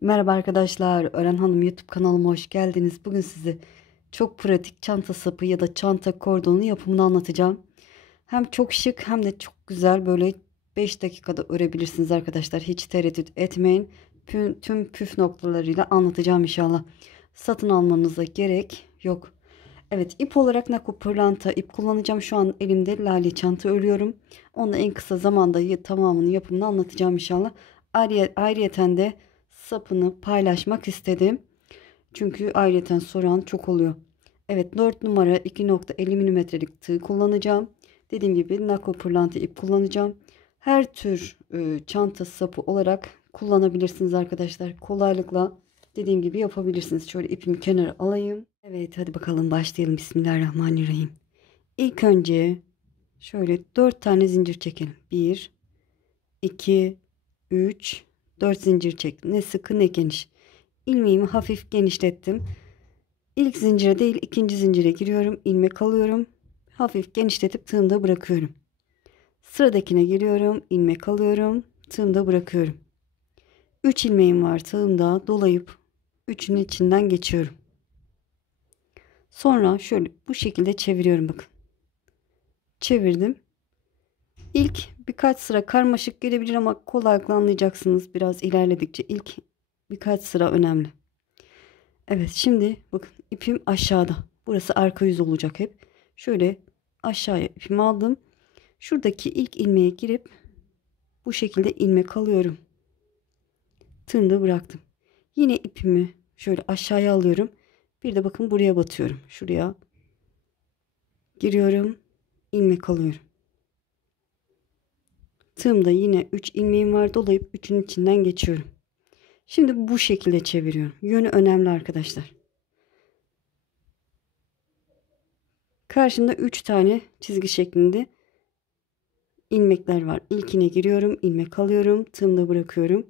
Merhaba arkadaşlar, Ören Hanım YouTube kanalıma hoş geldiniz. Bugün size çok pratik çanta sapı ya da çanta kordonu yapımını anlatacağım. Hem çok şık hem de çok güzel, böyle 5 dakikada örebilirsiniz arkadaşlar. Hiç tereddüt etmeyin. Tüm püf noktalarıyla anlatacağım inşallah. Satın almanıza gerek yok. Evet, ip olarak Nako pırlanta ip kullanacağım. Şu an elimde lale çanta örüyorum. Onu da en kısa zamanda tamamını yapımını anlatacağım inşallah. Ayrıyeten de sapını paylaşmak istedim. Çünkü ayrıyeten soran çok oluyor. Evet, 4 numara 2,50 milimetrelik tığ kullanacağım. Dediğim gibi Nako pırlanta ip kullanacağım. Her tür çanta sapı olarak kullanabilirsiniz arkadaşlar. Kolaylıkla dediğim gibi yapabilirsiniz. Şöyle ipimi kenara alayım. Evet, hadi bakalım başlayalım. Bismillahirrahmanirrahim. İlk önce şöyle 4 tane zincir çekelim. 1, 2, 3, 4 zincir çek. Ne sıkı ne geniş. İlmeğimi hafif genişlettim. İlk zincire değil ikinci zincire giriyorum. İlmek alıyorum. Hafif genişletip tığımda bırakıyorum. Sıradakine giriyorum. İlmek alıyorum. Tığımda bırakıyorum. 3 ilmeğim var tığımda. Dolayıp 3'ün içinden geçiyorum. Sonra şöyle bu şekilde çeviriyorum, bakın. Çevirdim. İlk birkaç sıra karmaşık gelebilir ama kolaylıkla anlayacaksınız biraz ilerledikçe. İlk birkaç sıra önemli. Evet, şimdi bakın ipim aşağıda. Burası arka yüz olacak hep. Şöyle aşağıya ipimi aldım. Şuradaki ilk ilmeğe girip bu şekilde ilmek alıyorum. Tığımda bıraktım. Yine ipimi şöyle aşağıya alıyorum. Bir de bakın buraya batıyorum. Şuraya giriyorum. İlmek alıyorum. Tığımda yine 3 ilmeğim var. Dolayıp 3'ün içinden geçiyorum. Şimdi bu şekilde çeviriyorum. Yönü önemli arkadaşlar. Karşımda 3 tane çizgi şeklinde ilmekler var. İlkine giriyorum, ilmek alıyorum, tığımda bırakıyorum.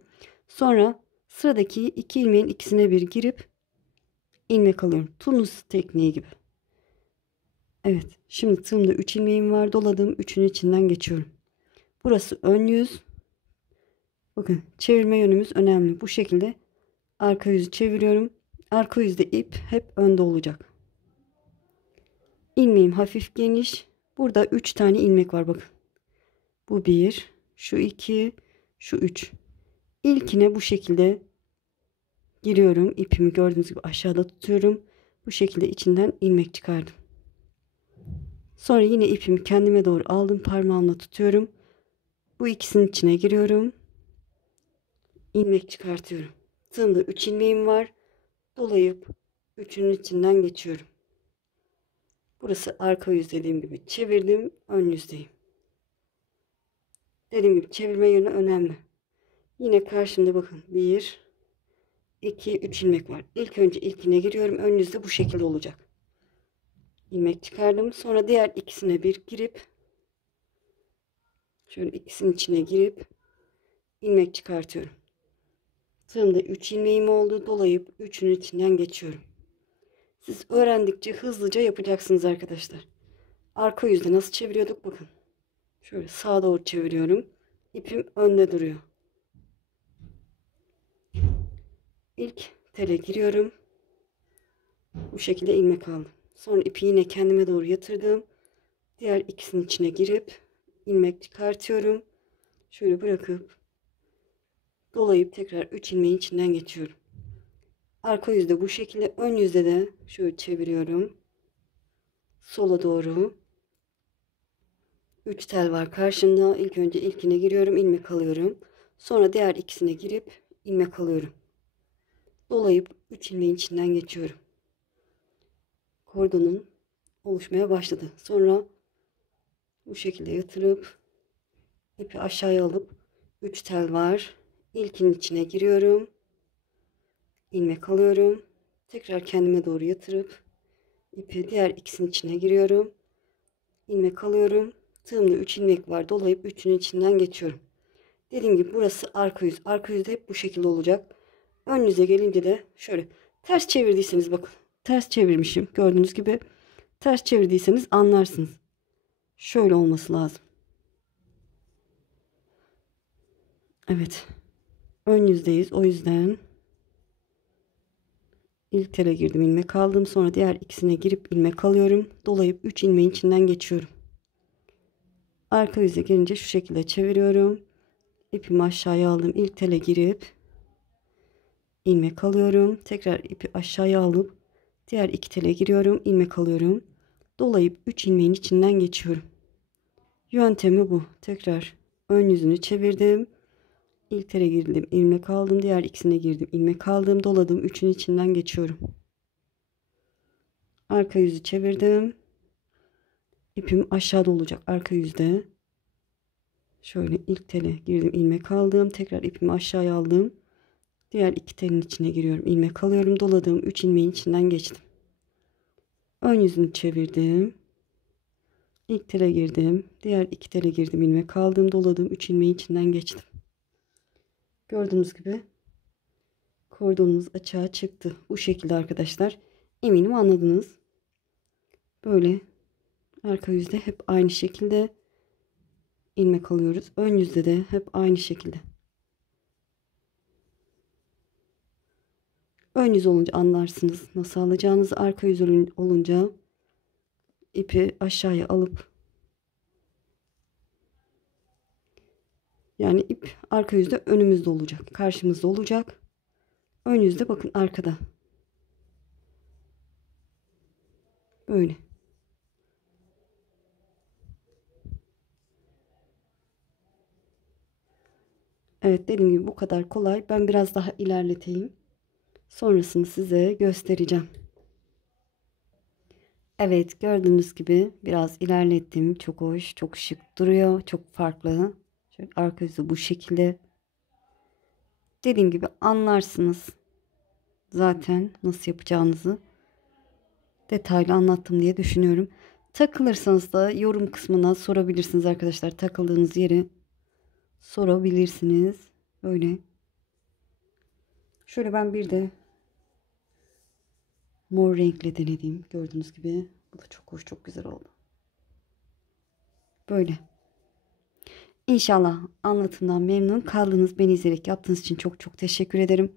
Sonra sıradaki 2 ilmeğin ikisine bir girip ilmek alıyorum. Tunus tekniği gibi. Evet, şimdi tığımda 3 ilmeğim var. Doladım, 3'ün içinden geçiyorum. Burası ön yüz. Bakın, çevirme yönümüz önemli. Bu şekilde arka yüzü çeviriyorum. Arka yüzde ip hep önde olacak. İlmeğim hafif geniş. Burada 3 tane ilmek var, bakın. Bu 1, şu 2, şu 3. İlkine bu şekilde giriyorum. İpimi gördüğünüz gibi aşağıda tutuyorum. Bu şekilde içinden ilmek çıkardım. Sonra yine ipimi kendime doğru aldım. Parmağımla tutuyorum. Bu ikisinin içine giriyorum. İlmek çıkartıyorum. Tığımda 3 ilmeğim var. Dolayıp 3'ünün içinden geçiyorum. Burası arka yüz, dediğim gibi çevirdim. Ön yüzdeyim. Dediğim gibi çevirme yönü önemli. Yine karşımda bakın 1, 2, 3 ilmek var. İlk önce ilkine giriyorum. Ön yüzde bu şekilde olacak. İlmek çıkardım. Sonra diğer ikisine bir girip şöyle ikisinin içine girip ilmek çıkartıyorum. Tığımda 3 ilmeğim oldu. Dolayıp 3'ün içinden geçiyorum. Siz öğrendikçe hızlıca yapacaksınız arkadaşlar. Arka yüzde nasıl çeviriyorduk, bakın. Şöyle sağa doğru çeviriyorum. İpim önde duruyor. İlk tele giriyorum. Bu şekilde ilmek aldım. Sonra ipi yine kendime doğru yatırdım. Diğer ikisinin içine girip ilmek çıkartıyorum. Şöyle bırakıp dolayıp tekrar 3 ilmeğin içinden geçiyorum. Arka yüzde bu şekilde, ön yüzde de şöyle çeviriyorum. Sola doğru. 3 tel var karşımda. İlk önce ilkine giriyorum, ilmek alıyorum. Sonra diğer ikisine girip ilmek alıyorum. Dolayıp 3 ilmeğin içinden geçiyorum. Kordonum oluşmaya başladı. Sonra bu şekilde yatırıp ipi aşağıya alıp 3 tel var. İlkinin içine giriyorum. İlmek alıyorum. Tekrar kendime doğru yatırıp ipi diğer ikisinin içine giriyorum. İlmek alıyorum. Tığımda 3 ilmek var. Dolayıp 3'ünün içinden geçiyorum. Dediğim gibi burası arka yüz. Arka yüzde hep bu şekilde olacak. Ön yüze gelince de şöyle ters çevirdiyseniz, bakın. Ters çevirmişim. Gördüğünüz gibi ters çevirdiyseniz anlarsınız. Şöyle olması lazım. Evet. Ön yüzdeyiz. O yüzden İlk tele girdim, ilmek aldım. Sonra diğer ikisine girip ilmek alıyorum. Dolayıp 3 ilmeğin içinden geçiyorum. Arka yüze gelince şu şekilde çeviriyorum. İpimi aşağıya aldım. İlk tele girip ilmek alıyorum. Tekrar ipi aşağıya alıp diğer iki tele giriyorum. İlmek alıyorum. Dolayıp 3 ilmeğin içinden geçiyorum. Yöntemi bu. Tekrar ön yüzünü çevirdim. İlk tele girdim, ilmek aldım. Diğer ikisine girdim, ilmek aldım. Doladım. Üçün içinden geçiyorum. Arka yüzü çevirdim. İpim aşağıda olacak. Arka yüzde. Şöyle ilk tele girdim, ilmek aldım. Tekrar ipimi aşağıya aldım. Diğer iki telin içine giriyorum. İlmek alıyorum. Doladım. 3 ilmeğin içinden geçtim. Ön yüzünü çevirdim. İlk tele girdim. Diğer iki tele girdim. İlmek aldım. Doladım. 3 ilmeğin içinden geçtim. Gördüğünüz gibi kordonumuz açığa çıktı. Bu şekilde arkadaşlar. Eminim anladınız. Böyle arka yüzde hep aynı şekilde ilmek alıyoruz. Ön yüzde de hep aynı şekilde. Ön yüz olunca anlarsınız nasıl alacağınızı. Arka yüz olunca ipi aşağıya alıp, yani ip arka yüzde önümüzde olacak. Karşımızda olacak. Ön yüzde bakın arkada. Böyle. Evet, dediğim gibi bu kadar kolay. Ben biraz daha ilerleteyim. Sonrasını size göstereceğim. Evet, gördüğünüz gibi biraz ilerlettim. Çok hoş, çok şık duruyor. Çok farklı. Şöyle arka yüzü bu şekilde. Dediğim gibi anlarsınız zaten nasıl yapacağınızı. Detaylı anlattım diye düşünüyorum. Takılırsanız da yorum kısmına sorabilirsiniz arkadaşlar. Takıldığınız yeri sorabilirsiniz. Böyle. Şöyle ben bir de mor renkle denediğim, gördüğünüz gibi. Bu da çok hoş, çok güzel oldu. Böyle. İnşallah anlatımdan memnun kaldınız. Beni izleyerek yaptığınız için çok çok teşekkür ederim.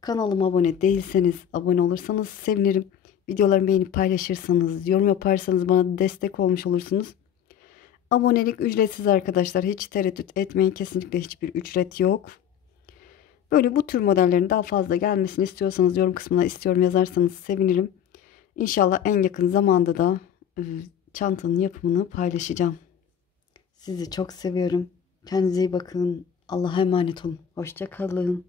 Kanalıma abone değilseniz abone olursanız sevinirim. Videolarımı beğenip paylaşırsanız, yorum yaparsanız bana destek olmuş olursunuz. Abonelik ücretsiz arkadaşlar. Hiç tereddüt etmeyin. Kesinlikle hiçbir ücret yok. Böyle bu tür modellerin daha fazla gelmesini istiyorsanız yorum kısmına istiyorum yazarsanız sevinirim. İnşallah en yakın zamanda da çantanın yapımını paylaşacağım. Sizi çok seviyorum. Kendinize iyi bakın. Allah'a emanet olun. Hoşça kalın.